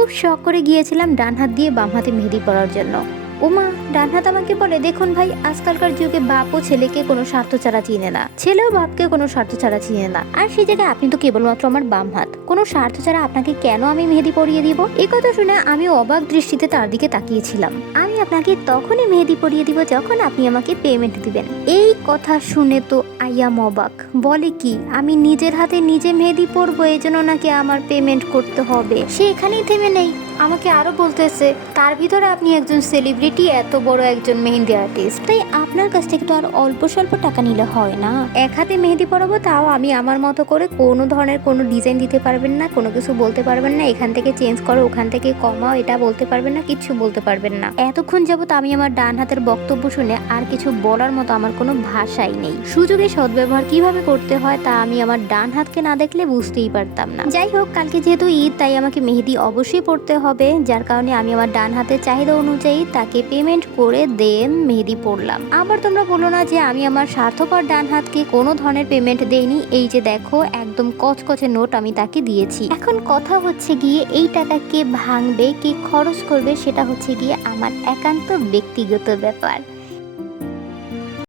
খুব শখ করে গিয়েছিলাম ডান হাত দিয়ে বাম হাতে মেহেদি পড়ার জন্য। উমা ডান হাত আমাকে বলে, দেখুন ভাই, আজকালকার যুগে বাপ ও ছেলেকে কোনো স্বার্থ ছাড়া চিনে না। ছেলেও বাপকে কোনো স্বার্থ ছাড়া চিনে না। আর সেই জায়গায় আপনি তো কেবলমাত্র আমার বাম হাত। কোনো স্বার্থ ছাড়া আপনাকে কেন আমি মেহেদি পরিয়ে দিব? এ কথা শুনে আমি অবাক দৃষ্টিতে তার দিকে তাকিয়েছিলাম। আমি আপনাকে তখনই মেহেদি পরিয়ে দিব যখন আপনি আমাকে পেমেন্ট দিবেন। এই কথা শুনে তো আইয়া মবাক। বলে কি, আমি নিজের হাতে নিজে মেহেদি পরবো এই জন্য নাকি আমার পেমেন্ট করতে হবে? সে এখানেই থেমে নেই। আমাকে আরও বলতেছে, তার ভিতরে আপনি একজন সেলিব্রিটি এত বড় একজন মেহেন্দি আর্টিস্ট তাই আপনার কাছ থেকে তো আর অল্প স্বল্প টাকা নিলে হয় না। এক হাতে মেহেদি পরাবো, তাও আমি আমার মতো করে কোনো ধরনের কোনো ডিজাইন দিতে পারবেন না, কোনো কিছু বলতে পারবেন না, এখান থেকে চেঞ্জ করো, ওখান থেকে কমাও, এটা বলতে পারবেন না, কিচ্ছু বলতে পারবেন না। এতক্ষণ যাবত আমি আমার ডান হাতের বক্তব্য শুনে আর কিছু বলার মতো আমার কোনো ভাষাই নেই। সুযোগে সদ্ব্যবহার কীভাবে করতে হয় তা আমি আমার ডান হাতকে না দেখলে বুঝতেই পারতাম না। যাই হোক, কালকে যেহেতু ঈদ, তাই আমাকে মেহেদি অবশ্যই পড়তে হবে, যার কারণে আমি আমার ডান হাতের চাহিদা অনুযায়ী তাকে পেমেন্ট করে দেন মেহেদি পড়লাম আবার তোমরা বলো না যে আমি আমার স্বার্থপর ডান হাতকে কোনো ধরনের পেমেন্ট দেইনি। এই যে দেখো, একদম কচকচে নোট আমি তাকে দিয়েছি। এখন কথা হচ্ছে গিয়ে এই টাকা কে ভাঙবে, কে খরচ করবে, সেটা হচ্ছে গিয়ে আমার একান্ত ব্যক্তিগত ব্যাপার।